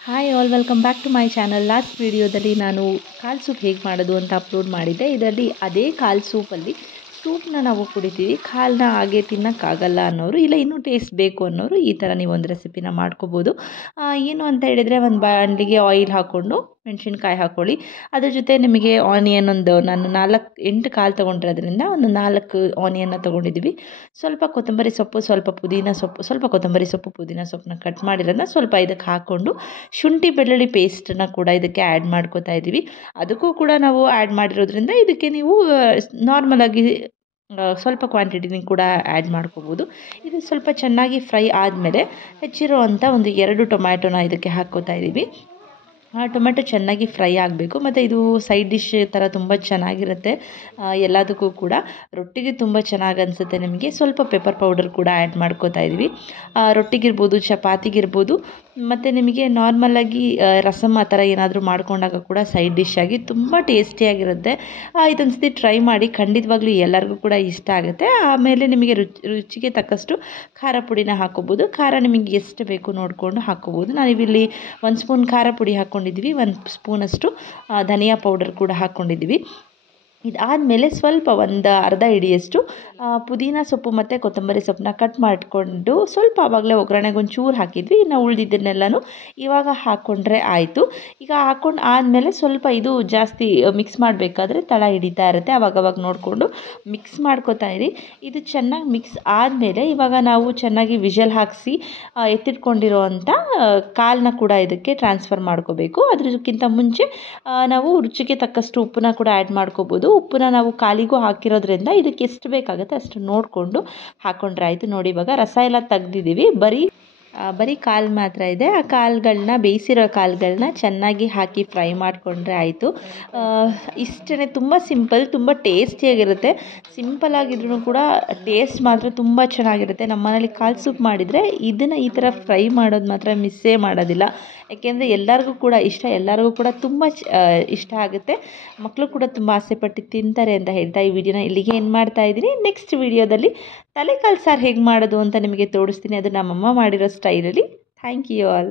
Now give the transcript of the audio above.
Hi all welcome back to my channel. Last ವೀಡಿಯೋದಲ್ಲಿ ನಾನು ಕಾಲು soup ಹೇಗೆ ಮಾಡೋದು ಅಂತ ಅಪ್ಲೋಡ್ ಮಾಡಿದ್ದೆ. ಇದರಲ್ಲಿ ಅದೇ ಕಾಲು ಸೂಪ್ನ ನಾವು ಕುಡಿತೀವಿ. ಕಾಳನ್ನ ಹಾಗೆ ತಿನ್ನೋಕ್ಕಾಗಲ್ಲ ಅನ್ನೋರು, ಇಲ್ಲ ಇನ್ನೂ ಟೇಸ್ಟ್ ಬೇಕು ಅನ್ನೋರು ಈ ಥರ ನೀವು ಒಂದು ರೆಸಿಪಿನ ಮಾಡ್ಕೋಬೋದು. ಏನು ಅಂತ ಹೇಳಿದರೆ, ಒಂದು ಬಾಣಲಿಗೆ ಆಯಿಲ್ ಹಾಕ್ಕೊಂಡು ಮೆಣಸಿನ್ಕಾಯಿ ಹಾಕ್ಕೊಳ್ಳಿ. ಅದ್ರ ಜೊತೆ ನಿಮಗೆ ಆನಿಯನ್ ನಾನು 8 ಕಾಳು ತೊಗೊಂಡಿರೋದ್ರಿಂದ ಒಂದು 4 ಆನಿಯನ್ನ ತೊಗೊಂಡಿದ್ದೀವಿ. ಸ್ವಲ್ಪ ಕೊತ್ತಂಬರಿ ಸೊಪ್ಪು, ಸ್ವಲ್ಪ ಪುದೀನ ಸೊಪ್ಪು, ಸ್ವಲ್ಪ ಕೊತ್ತಂಬರಿ ಸೊಪ್ಪು ಪುದೀನ ಸೊಪ್ಪನ್ನ ಕಟ್ ಮಾಡಿರೋದನ್ನ ಸ್ವಲ್ಪ ಇದಕ್ಕೆ ಹಾಕ್ಕೊಂಡು ಶುಂಠಿ ಬೆಳ್ಳುಳ್ಳಿ ಪೇಸ್ಟನ್ನು ಕೂಡ ಇದಕ್ಕೆ ಆ್ಯಡ್ ಮಾಡ್ಕೋತಾ ಇದ್ದೀವಿ. ಅದಕ್ಕೂ ಕೂಡ ನಾವು ಆ್ಯಡ್ ಮಾಡಿರೋದ್ರಿಂದ ಇದಕ್ಕೆ ನೀವು ನಾರ್ಮಲಾಗಿ ಸ್ವಲ್ಪ ಕ್ವಾಂಟಿಟಿನ ಕೂಡ ಆ್ಯಡ್ ಮಾಡ್ಕೋಬೋದು. ಇದು ಸ್ವಲ್ಪ ಚೆನ್ನಾಗಿ ಫ್ರೈ ಆದಮೇಲೆ ಹೆಚ್ಚಿರೋ ಅಂಥ ಒಂದು 2 ಟೊಮ್ಯಾಟೊನ ಇದಕ್ಕೆ ಹಾಕ್ಕೋತಾ ಇದ್ದೀವಿ. ಆ ಟೊಮೆಟೊ ಚೆನ್ನಾಗಿ ಫ್ರೈ ಆಗಬೇಕು. ಮತ್ತು ಇದು ಸೈಡ್ ಡಿಶ್ ಥರ ತುಂಬ ಚೆನ್ನಾಗಿರುತ್ತೆ. ಎಲ್ಲದಕ್ಕೂ ಕೂಡ ರೊಟ್ಟಿಗೆ ತುಂಬ ಚೆನ್ನಾಗಿ ಅನಿಸುತ್ತೆ ನಿಮಗೆ. ಸ್ವಲ್ಪ ಪೆಪ್ಪರ್ ಪೌಡರ್ ಕೂಡ ಆ್ಯಡ್ ಮಾಡ್ಕೋತಾ ಇದ್ದೀವಿ. ರೊಟ್ಟಿಗಿರ್ಬೋದು, ಚಪಾತಿಗಿರ್ಬೋದು, ಮತ್ತು ನಿಮಗೆ ನಾರ್ಮಲಾಗಿ ರಸಮ್ ಆ ಥರ ಏನಾದರೂ ಮಾಡ್ಕೊಂಡಾಗ ಕೂಡ ಸೈಡ್ ಡಿಶ್ ಆಗಿ ತುಂಬ ಟೇಸ್ಟಿಯಾಗಿರುತ್ತೆ. ಇದೊಂದು ಸತಿ ಟ್ರೈ ಮಾಡಿ, ಖಂಡಿತವಾಗ್ಲೂ ಎಲ್ಲರಿಗೂ ಕೂಡ ಇಷ್ಟ ಆಗುತ್ತೆ. ಆಮೇಲೆ ನಿಮಗೆ ರುಚಿಗೆ ತಕ್ಕಷ್ಟು ಖಾರ ಪುಡಿನ ಹಾಕ್ಕೋಬೋದು. ಖಾರ ನಿಮಗೆ ಎಷ್ಟು ಬೇಕು ನೋಡಿಕೊಂಡು ಹಾಕ್ಕೋಬೋದು. ನಾವಿಲ್ಲಿ 1 ಸ್ಪೂನ್ ಖಾರ ಪುಡಿ ಹಾಕ್ಕೊಂಡಿದ್ದೀವಿ, 1 ಸ್ಪೂನಷ್ಟು ಧನಿಯಾ ಪೌಡರ್ ಕೂಡ ಹಾಕ್ಕೊಂಡಿದ್ದೀವಿ. ಇದಾದಮೇಲೆ ಸ್ವಲ್ಪ ಒಂದು ಅರ್ಧ ಹಿಡಿಯಷ್ಟು ಪುದೀನ ಸೊಪ್ಪು ಮತ್ತು ಕೊತ್ತಂಬರಿ ಸೊಪ್ಪನ್ನ ಕಟ್ ಮಾಡಿಕೊಂಡು ಸ್ವಲ್ಪ ಆವಾಗಲೇ ಒಗ್ಗರಣೆಗೆ ಒಂಚೂರು ಹಾಕಿದ್ವಿ. ಇನ್ನು ಉಳಿದಿದ್ದನ್ನೆಲ್ಲನೂ ಇವಾಗ ಹಾಕ್ಕೊಂಡ್ರೆ ಆಯಿತು. ಈಗ ಹಾಕ್ಕೊಂಡು ಆದಮೇಲೆ ಸ್ವಲ್ಪ ಇದು ಜಾಸ್ತಿ ಮಿಕ್ಸ್ ಮಾಡಬೇಕಾದ್ರೆ ತಳ ಹಿಡಿತಾ ಇರುತ್ತೆ. ಆವಾಗವಾಗ ನೋಡಿಕೊಂಡು ಮಿಕ್ಸ್ ಮಾಡ್ಕೋತಾ ಇರಿ. ಇದು ಚೆನ್ನಾಗಿ ಮಿಕ್ಸ್ ಆದಮೇಲೆ ಇವಾಗ ನಾವು ಚೆನ್ನಾಗಿ ವಿಷಲ್ ಹಾಕಿಸಿ ಎತ್ತಿಟ್ಕೊಂಡಿರೋ ಅಂಥ ಕಾಳನ್ನ ಕೂಡ ಇದಕ್ಕೆ ಟ್ರಾನ್ಸ್ಫರ್ ಮಾಡ್ಕೋಬೇಕು. ಅದಕ್ಕಿಂತ ಮುಂಚೆ ನಾವು ರುಚಿಗೆ ತಕ್ಕಷ್ಟು ಉಪ್ಪನ್ನ ಕೂಡ ಆ್ಯಡ್ ಮಾಡ್ಕೋಬೋದು. ಉಪ್ಪನ್ನ ನಾವು ಕಾಲಿಗೂ ಹಾಕಿರೋದ್ರಿಂದ ಇದಕ್ಕೆ ಎಷ್ಟು ಬೇಕಾಗುತ್ತೆ ಅಷ್ಟು ನೋಡಿಕೊಂಡು ಹಾಕ್ಕೊಂಡ್ರೆ ಆಯಿತು. ನೋಡಿ, ಇವಾಗ ರಸ ಎಲ್ಲ ತೆಗ್ದಿದ್ದೀವಿ. ಬರೀ ಕಾಲು ಮಾತ್ರ ಇದೆ. ಆ ಕಾಳುಗಳನ್ನ, ಬೇಯಿಸಿರೋ ಕಾಳುಗಳನ್ನ ಚೆನ್ನಾಗಿ ಹಾಕಿ ಫ್ರೈ ಮಾಡಿಕೊಂಡ್ರೆ ಆಯಿತು. ಇಷ್ಟೇ, ತುಂಬ ಸಿಂಪಲ್, ತುಂಬ ಟೇಸ್ಟಿಯಾಗಿರುತ್ತೆ. ಸಿಂಪಲ್ ಆಗಿದ್ರೂ ಕೂಡ ಟೇಸ್ಟ್ ಮಾತ್ರ ತುಂಬ ಚೆನ್ನಾಗಿರುತ್ತೆ. ನಮ್ಮ ಮನೇಲಿ ಕಾಲು ಸೂಪ್ ಮಾಡಿದರೆ ಇದನ್ನು ಈ ಥರ ಫ್ರೈ ಮಾಡೋದು ಮಾತ್ರ ಮಿಸ್ಸೇ ಮಾಡೋದಿಲ್ಲ. ಯಾಕೆಂದರೆ ಎಲ್ಲರಿಗೂ ಕೂಡ ಇಷ್ಟ, ಎಲ್ಲರಿಗೂ ಕೂಡ ತುಂಬ ಇಷ್ಟ ಆಗುತ್ತೆ. ಮಕ್ಕಳು ಕೂಡ ತುಂಬ ಆಸೆಪಟ್ಟು ತಿಂತಾರೆ ಅಂತ ಹೇಳ್ತಾ ಈ ವಿಡಿಯೋನ ಇಲ್ಲಿಗೆ ಏನು ಮಾಡ್ತಾ ಇದ್ದೀನಿ. ನೆಕ್ಸ್ಟ್ ವಿಡಿಯೋದಲ್ಲಿ ತಲೆಕಾಲು ಸಾರು ಹೇಗೆ ಮಾಡೋದು ಅಂತ ನಿಮಗೆ ತೋರಿಸ್ತೀನಿ. ಅದು ನಮ್ಮಮ್ಮ ಮಾಡಿರೋ ಸ್ಟೈಲಲ್ಲಿ. Thank you all.